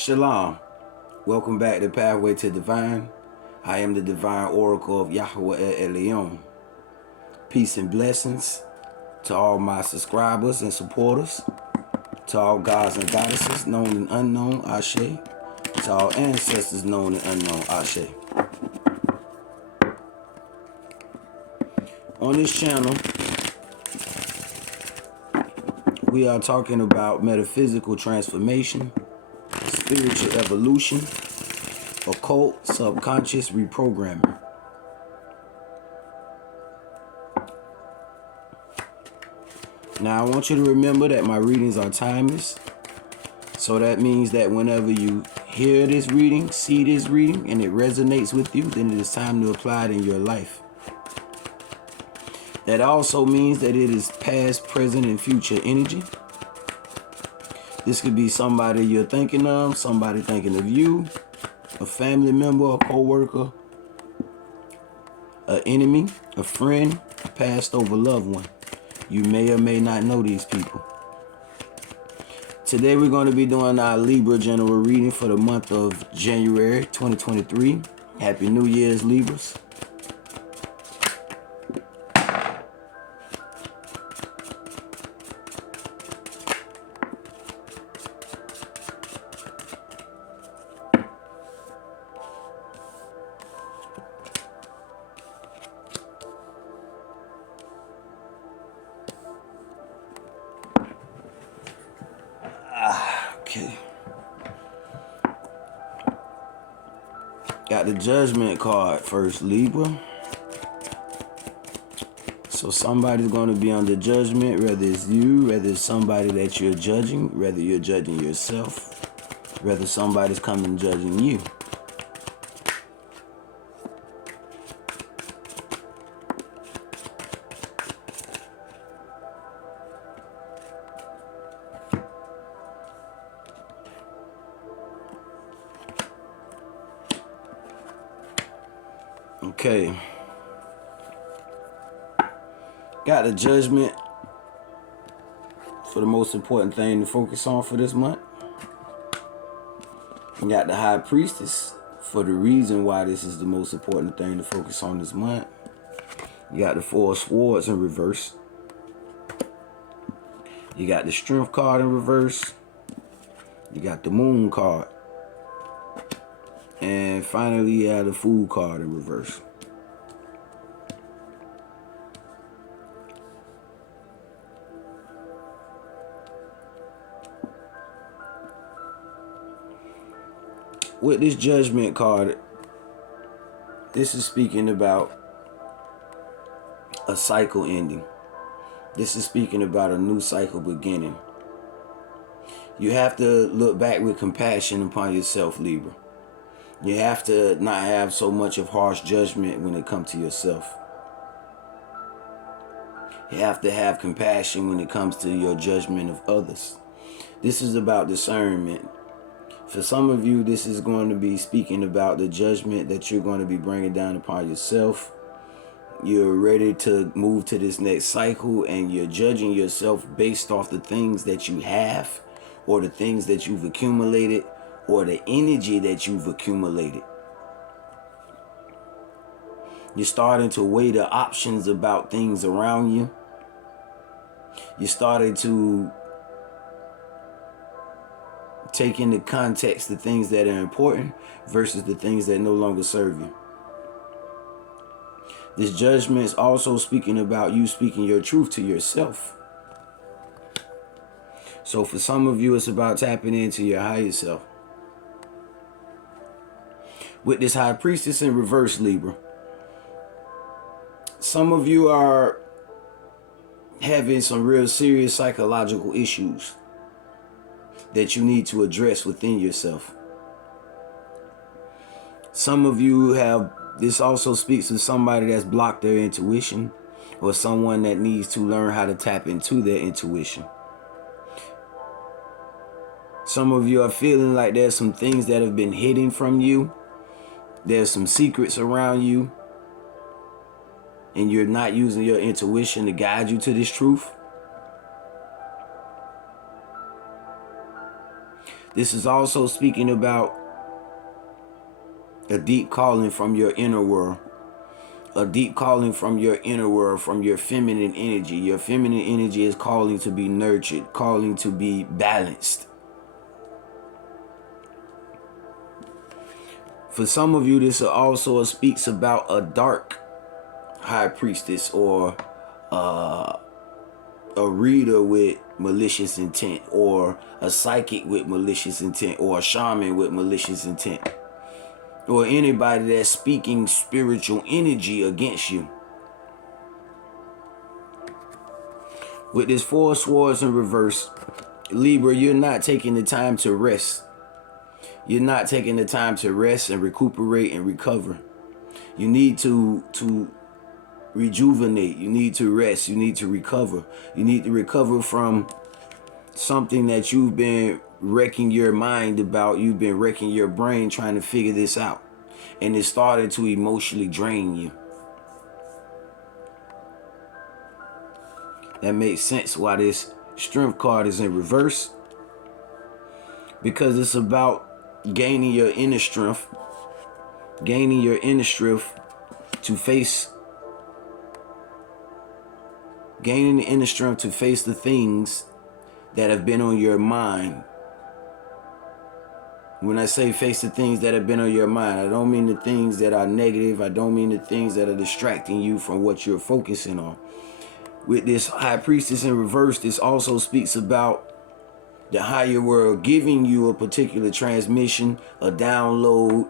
Shalom. Welcome back to Pathway to Divine. I am the Divine Oracle of YHWH El Elyon. Peace and blessings to all my subscribers and supporters, to all gods and goddesses known and unknown, Ashe, to all ancestors known and unknown, Ashe. On this channel, we are talking about metaphysical transformation, spiritual evolution, occult, subconscious reprogramming. Now, I want you to remember that my readings are timeless. So that means that whenever you hear this reading, see this reading, and it resonates with you, then it is time to apply it in your life. That also means that it is past, present, and future energy. This could be somebody you're thinking of, somebody thinking of you, a family member, a co-worker, an enemy, a friend, a passed over loved one. You may or may not know these people. Today we're going to be doing our Libra general reading for the month of January 2023. Happy New Year's, Libras. Okay. Got the judgment card first, Libra. So somebody's going to be under judgment, whether it's you, whether it's somebody that you're judging, whether you're judging yourself, whether somebody's coming judging you. Okay. Got the judgment for the most important thing to focus on for this month. We got the high priestess for the reason why this is the most important thing to focus on this month. You got the four of swords in reverse. You got the strength card in reverse. You got the moon card. And finally, you have the fool card in reverse. With this judgment card, this is speaking about a cycle ending. This is speaking about a new cycle beginning. You have to look back with compassion upon yourself, Libra. You have to not have so much of harsh judgment when it comes to yourself. You have to have compassion when it comes to your judgment of others. This is about discernment. For some of you, this is going to be speaking about the judgment that you're going to be bringing down upon yourself. You're ready to move to this next cycle, and you're judging yourself based off the things that you have, or the things that you've accumulated, or the energy that you've accumulated. You're starting to weigh the options about things around you. You're starting to take into context the things that are important versus the things that no longer serve you. This judgment is also speaking about you speaking your truth to yourself. So for some of you, it's about tapping into your higher self. With this high priestess in reverse, Libra, some of you are having some real serious psychological issues that you need to address within yourself. Some of you have, this also speaks to somebody that's blocked their intuition, or someone that needs to learn how to tap into their intuition. Some of you are feeling like there's some things that have been hidden from you. There's some secrets around you, and you're not using your intuition to guide you to this truth. This is also speaking about a deep calling from your inner world. A deep calling from your inner world, from your feminine energy. Your feminine energy is calling to be nurtured, calling to be balanced. For some of you, this also speaks about a dark high priestess, or a reader with malicious intent, or a psychic with malicious intent, or a shaman with malicious intent, or anybody that's speaking spiritual energy against you. With this 4 swords in reverse, Libra, you're not taking the time to rest. You're not taking the time to rest and recuperate and recover. You need to rejuvenate. You need to rest. You need to recover. You need to recover from something that you've been wrecking your mind about. You've been wrecking your brain trying to figure this out. And it started to emotionally drain you. That makes sense why this strength card is in reverse. Because it's about gaining your inner strength. Gaining your inner strength to face. Gaining the inner strength to face the things that have been on your mind. When I say face the things that have been on your mind, I don't mean the things that are negative. I don't mean the things that are distracting you from what you're focusing on. With this high priestess in reverse, this also speaks about the higher world giving you a particular transmission, a download,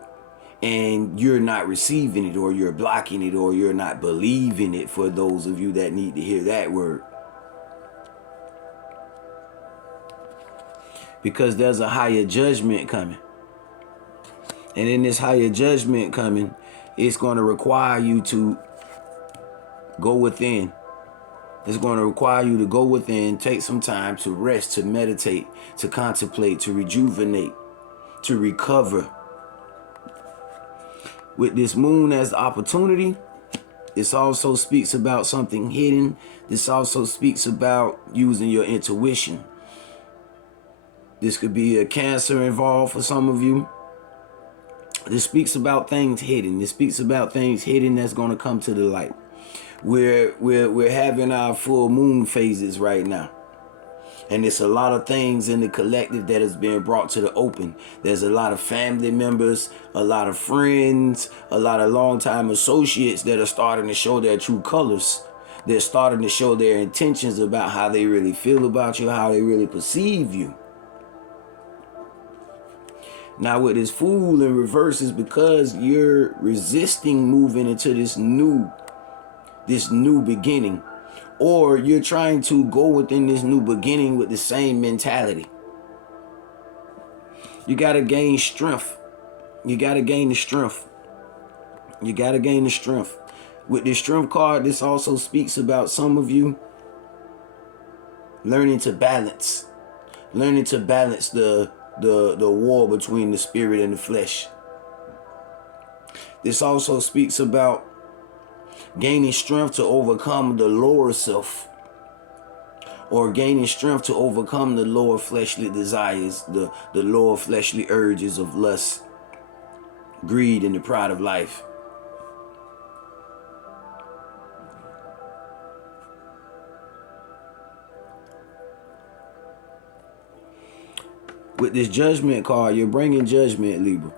and you're not receiving it, or you're blocking it, or you're not believing it, for those of you that need to hear that word. Because there's a higher judgment coming. And in this higher judgment coming, it's going to require you to go within. It's going to require you to go within, take some time to rest, to meditate, to contemplate, to rejuvenate, to recover. With this moon as the opportunity, this also speaks about something hidden. This also speaks about using your intuition. This could be a Cancer involved for some of you. This speaks about things hidden. This speaks about things hidden that's going to come to the light. We're having our full moon phases right now. And there's a lot of things in the collective that is being brought to the open. There's a lot of family members, a lot of friends, a lot of longtime associates that are starting to show their true colors. They're starting to show their intentions about how they really feel about you, how they really perceive you. Now with this Fool in reverse, is because you're resisting moving into this new beginning, or you're trying to go within this new beginning with the same mentality. You got to gain strength. You got to gain the strength. You got to gain the strength. With this strength card, this also speaks about some of you learning to balance the war between the spirit and the flesh. This also speaks about gaining strength to overcome the lower self, or gaining strength to overcome the lower fleshly desires, the lower fleshly urges of lust, greed, and the pride of life. With this judgment card, you're bringing judgment, Libra.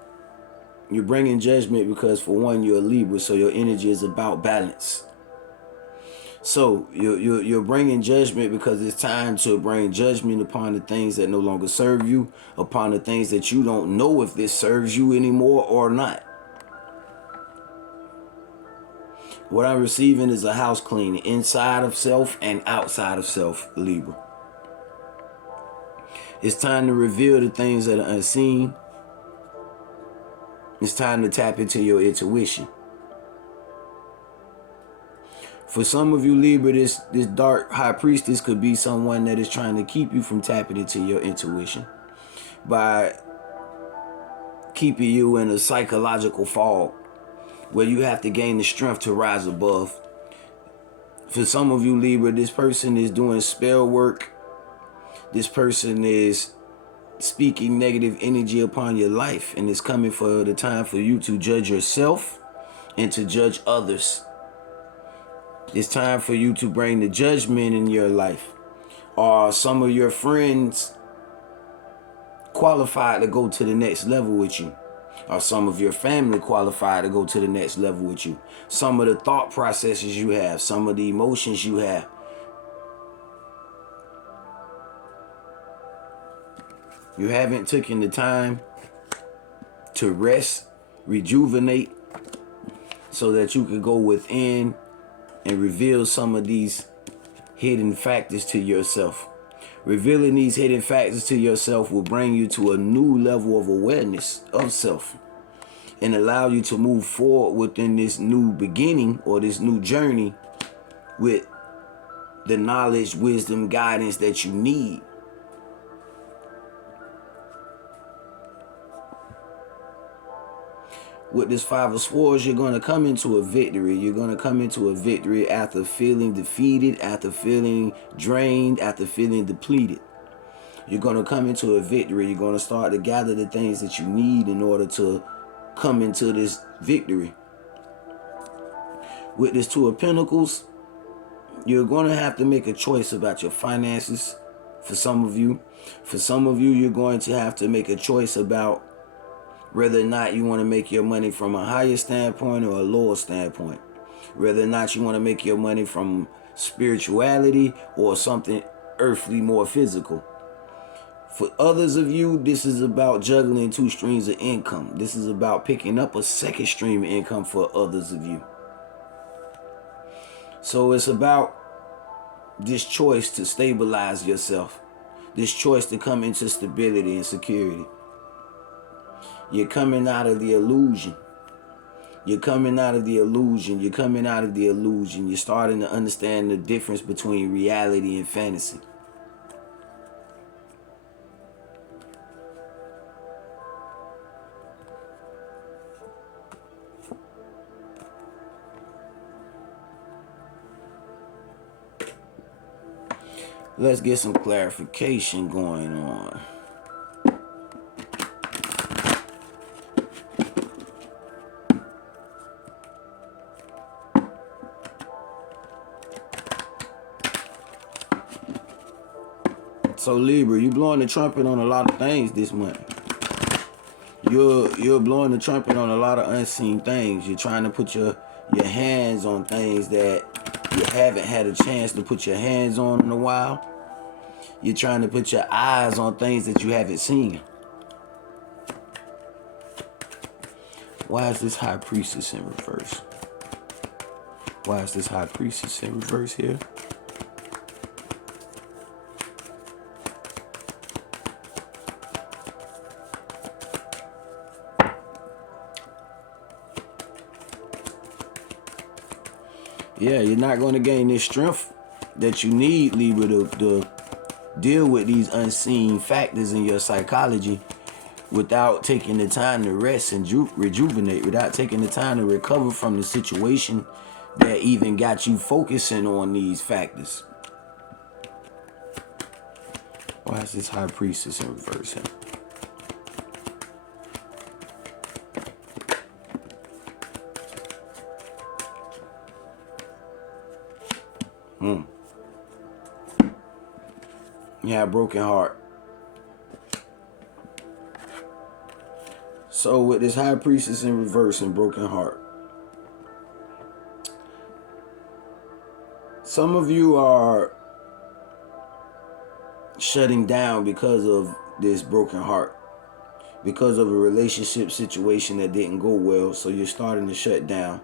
You're bringing judgment because, for one, you're a Libra, so your energy is about balance. So you're bringing judgment because it's time to bring judgment upon the things that no longer serve you, upon the things that you don't know if this serves you anymore or not. What I'm receiving is a house cleaning, inside of self and outside of self, Libra. It's time to reveal the things that are unseen. It's time to tap into your intuition. For some of you, Libra, this dark high priestess could be someone that is trying to keep you from tapping into your intuition by keeping you in a psychological fog where you have to gain the strength to rise above. For some of you, Libra, this person is doing spell work. This person is speaking negative energy upon your life, and it's coming for the time for you to judge yourself and to judge others. It's time for you to bring the judgment in your life. Are some of your friends qualified to go to the next level with you? Are some of your family qualified to go to the next level with you? Some of the thought processes you have, some of the emotions you have. You haven't taken the time to rest, rejuvenate, so that you could go within and reveal some of these hidden factors to yourself. Revealing these hidden factors to yourself will bring you to a new level of awareness of self and allow you to move forward within this new beginning or this new journey with the knowledge, wisdom, guidance that you need. With this Five of Swords, you're going to come into a victory. You're going to come into a victory after feeling defeated, after feeling drained, after feeling depleted. You're going to come into a victory. You're going to start to gather the things that you need in order to come into this victory. With this Two of Pentacles, you're going to have to make a choice about your finances. For some of you, you're going to have to make a choice about whether or not you want to make your money from a higher standpoint or a lower standpoint. Whether or not you want to make your money from spirituality or something earthly, more physical. For others of you, this is about juggling two streams of income. This is about picking up a second stream of income for others of you. So it's about this choice to stabilize yourself. This choice to come into stability and security. You're coming out of the illusion. You're coming out of the illusion. You're coming out of the illusion. You're starting to understand the difference between reality and fantasy. Let's get some clarification going on. So Libra, you're blowing the trumpet on a lot of things this month. You're blowing the trumpet on a lot of unseen things. You're trying to put your hands on things that you haven't had a chance to put your hands on in a while. You're trying to put your eyes on things that you haven't seen. Why is this High Priestess in reverse? Why is this High Priestess in reverse here? Yeah, you're not going to gain this strength that you need, Libra, to deal with these unseen factors in your psychology without taking the time to rest and rejuvenate, without taking the time to recover from the situation that even got you focusing on these factors. Why is this High Priestess in reverse here? Yeah, broken heart. So with this High Priestess in reverse and broken heart, some of you are shutting down because of this broken heart, because of a relationship situation that didn't go well. So you're starting to shut down.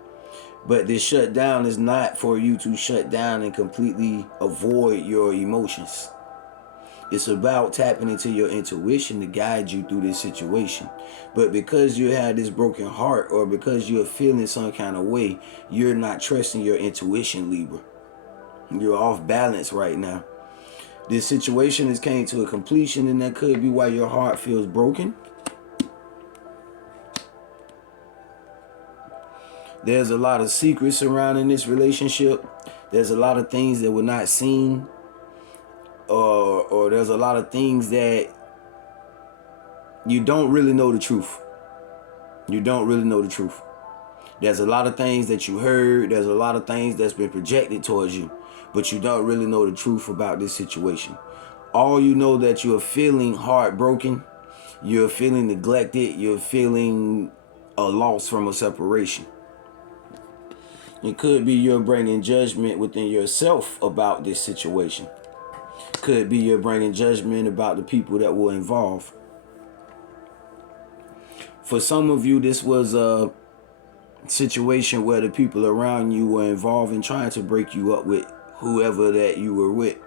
But this shutdown is not for you to shut down and completely avoid your emotions. It's about tapping into your intuition to guide you through this situation. But because you have this broken heart, or because you're feeling some kind of way, you're not trusting your intuition, Libra. You're off balance right now. This situation has came to a completion, and that could be why your heart feels broken. There's a lot of secrets surrounding this relationship. There's a lot of things that were not seen. Or there's a lot of things that you don't really know the truth. You don't really know the truth. There's a lot of things that you heard. There's a lot of things that's been projected towards you, but you don't really know the truth about this situation. All you know that you're feeling heartbroken, you're feeling neglected, you're feeling a loss from a separation. It could be you're bringing judgment within yourself about this situation. Could be you're bringing judgment about the people that were involved. For some of you, this was a situation where the people around you were involved in trying to break you up with whoever that you were with.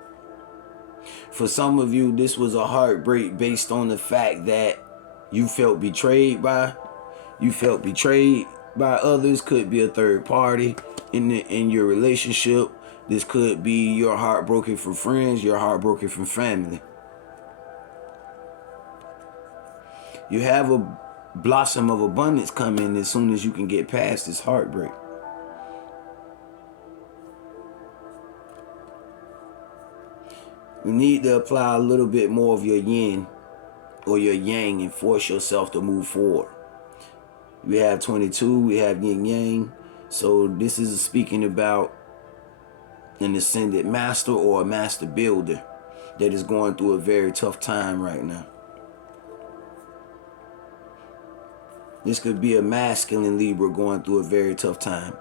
For some of you, this was a heartbreak based on the fact that you felt betrayed by others. Could be a third party in your relationship. This could be you're heartbroken from friends, you're heartbroken from family. You have a blossom of abundance coming as soon as you can get past this heartbreak. You need to apply a little bit more of your yin or your yang and force yourself to move forward. We have 22, we have yin yang. So this is speaking about an ascended master or a master builder that is going through a very tough time right now. This could be a masculine Libra going through a very tough time.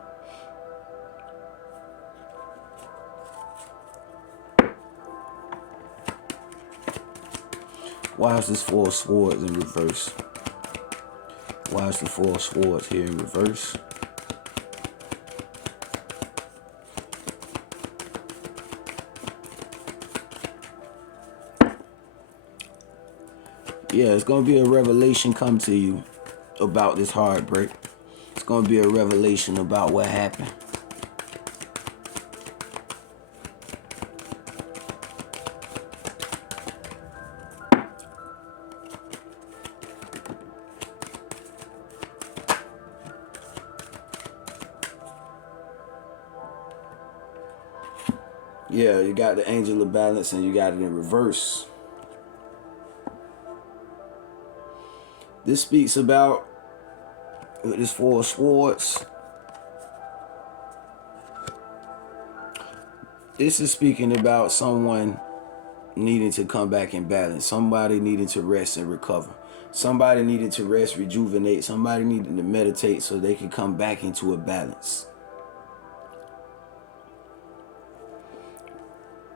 Why is this Four of Swords in reverse? Why is the Four of Swords here in reverse? Yeah, it's going to be a revelation come to you about this heartbreak. It's going to be a revelation about what happened. Yeah, you got the Angel of Balance and you got it in reverse. This speaks about, with this Four of Swords, this is speaking about someone needing to come back in balance. Somebody needing to rest and recover. Somebody needed to rest, rejuvenate. Somebody needed to meditate so they can come back into a balance.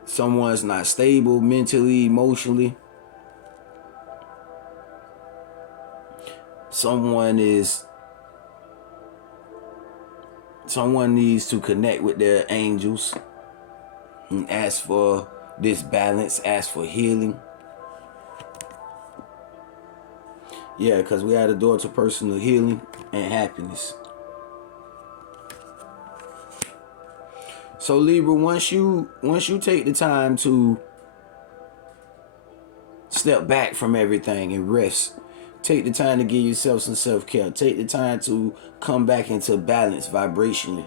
Someone's not stable mentally, emotionally. Someone needs to connect with their angels and ask for this balance, ask for healing. Yeah, because we had a door to personal healing and happiness. So Libra, once you take the time to step back from everything and rest, take the time to give yourself some self-care. Take the time to come back into balance vibrationally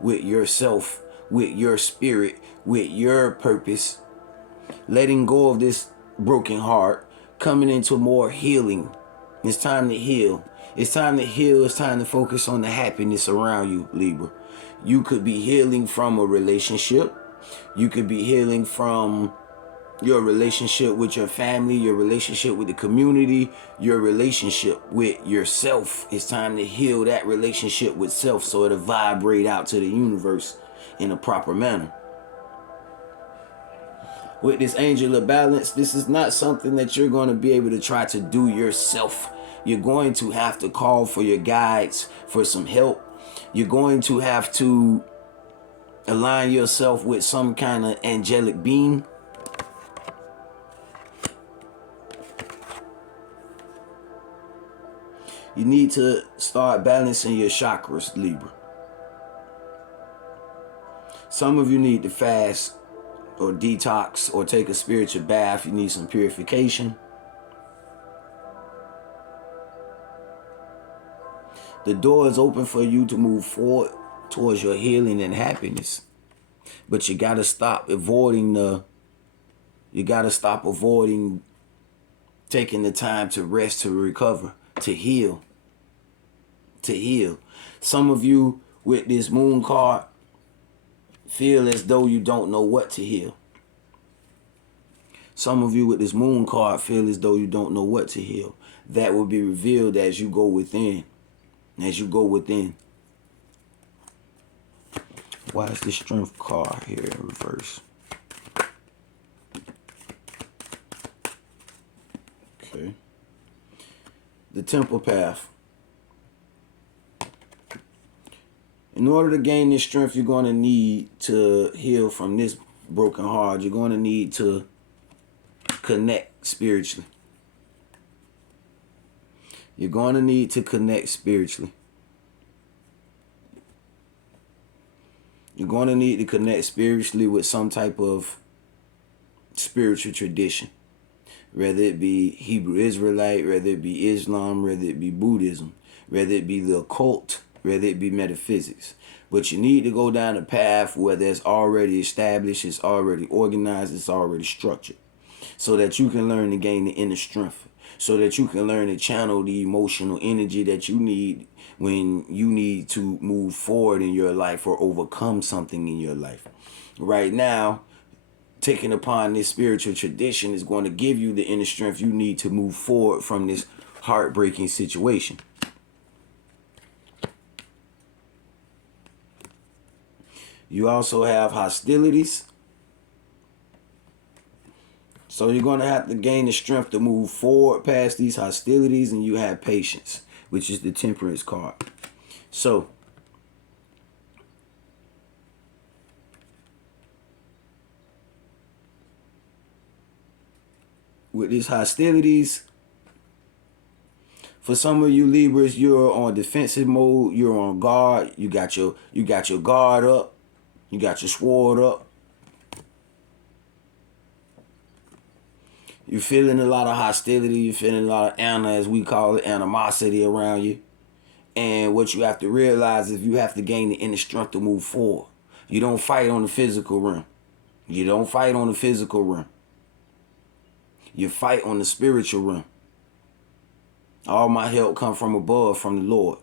with yourself, with your spirit, with your purpose. Letting go of this broken heart, coming into more healing. It's time to heal. It's time to heal. It's time to focus on the happiness around you, Libra. You could be healing from a relationship. You could be healing from your relationship with your family, your relationship with the community, your relationship with yourself. It's time to heal that relationship with self so it'll vibrate out to the universe in a proper manner. With this Angel of Balance, this is not something that you're going to be able to try to do yourself. You're going to have to call for your guides, for some help. You're going to have to align yourself with some kind of angelic being. You need to start balancing your chakras, Libra. Some of you need to fast or detox or take a spiritual bath. You need some purification. The door is open for you to move forward towards your healing and happiness. But you got to stop avoiding Taking the time to rest, to recover, to heal. To heal. Some of you with this moon card feel as though you don't know what to heal. Some of you with this moon card feel as though you don't know what to heal. That will be revealed as you go within. As you go within. Why is the strength card here in reverse? Okay. The temple path. In order to gain this strength, you're going to need to heal from this broken heart. You're going to need to connect spiritually. You're going to need to connect spiritually. You're going to need to connect spiritually with some type of spiritual tradition. Whether it be Hebrew Israelite, whether it be Islam, whether it be Buddhism, whether it be the occult, whether it be metaphysics. But you need to go down a path where there's already established, it's already organized, it's already structured. So that you can learn to gain the inner strength. So that you can learn to channel the emotional energy that you need when you need to move forward in your life or overcome something in your life. Right now, taking upon this spiritual tradition is going to give you the inner strength you need to move forward from this heartbreaking situation. You also have hostilities. So you're going to have to gain the strength to move forward past these hostilities, and you have patience, which is the temperance card. So with these hostilities, for some of you Libras, you're on defensive mode, you're on guard, you got your guard up, you got your sword up. You're feeling a lot of hostility. You're feeling a lot of as we call it, animosity around you. And what you have to realize is you have to gain the inner strength to move forward. You don't fight on the physical realm. You don't fight on the physical realm. You fight on the spiritual realm. All my help comes from above, from the Lord.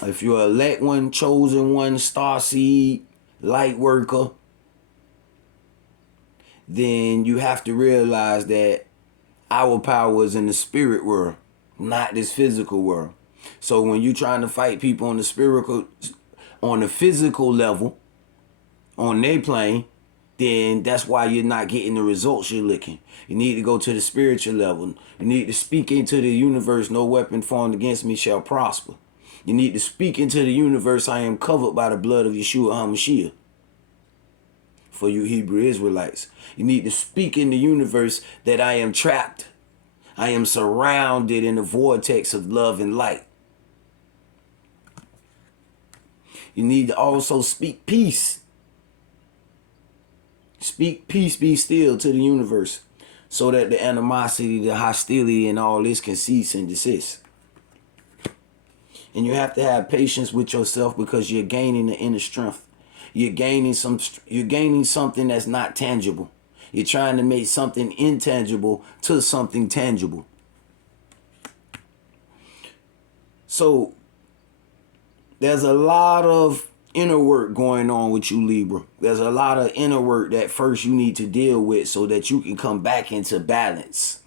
If you're elect one, chosen one, starseed, light worker, then you have to realize that our power is in the spirit world, not this physical world. So when you're trying to fight people on the physical level, on their plane, then that's why you're not getting the results you're looking. You need to go to the spiritual level. You need to speak into the universe. No weapon formed against me shall prosper. You need to speak into the universe. I am covered by the blood of Yeshua HaMashiach. For you Hebrew Israelites, you need to speak in the universe that I am trapped. I am surrounded in a vortex of love and light. You need to also speak peace. Speak peace, be still to the universe, so that the animosity, the hostility, and all this can cease and desist. And you have to have patience with yourself because you're gaining the inner strength. You're gaining something that's not tangible. You're trying to make something intangible to something tangible. So there's a lot of inner work going on with you, Libra. There's a lot of inner work that first you need to deal with so that you can come back into balance.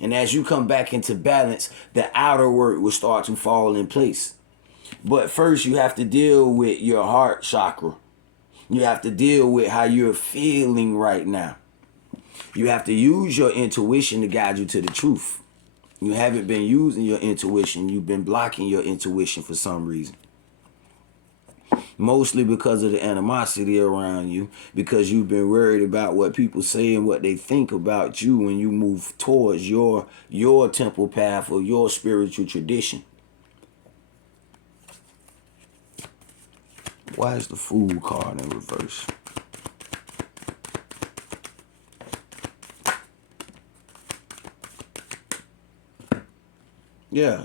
And as you come back into balance, the outer work will start to fall in place. But first you have to deal with your heart chakra. You have to deal with how you're feeling right now. You have to use your intuition to guide you to the truth. You haven't been using your intuition. You've been blocking your intuition for some reason. Mostly because of the animosity around you, because you've been worried about what people say and what they think about you when you move towards your temple path or your spiritual tradition. Why is the Fool card in reverse? Yeah,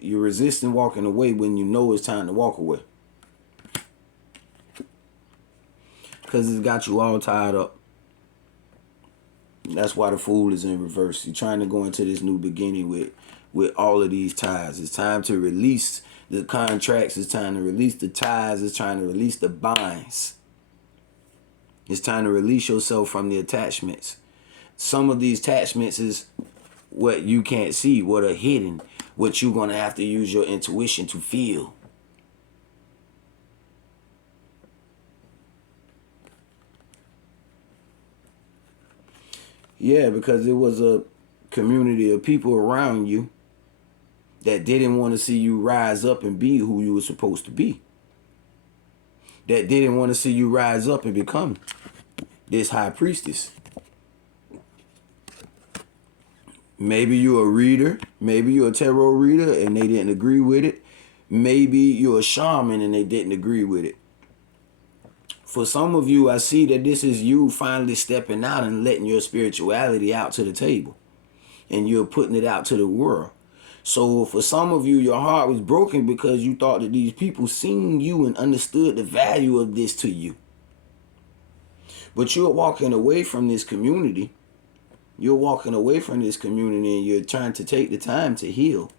you're resisting walking away when you know it's time to walk away. Because it's got you all tied up. That's why the Fool is in reverse. You're trying to go into this new beginning with all of these ties. It's time to release the contracts. It's time to release the ties. It's time to release the binds. It's time to release yourself from the attachments. Some of these attachments is what you can't see, what are hidden, what you're going to have to use your intuition to feel. Yeah, because it was a community of people around you that didn't want to see you rise up and be who you were supposed to be. That didn't want to see you rise up and become this high priestess. Maybe you're a reader. Maybe you're a tarot reader and they didn't agree with it. Maybe you're a shaman and they didn't agree with it. For some of you, I see that this is you finally stepping out and letting your spirituality out to the table. And you're putting it out to the world. So for some of you, your heart was broken because you thought that these people seen you and understood the value of this to you. But you're walking away from this community. You're walking away from this community and you're trying to take the time to heal.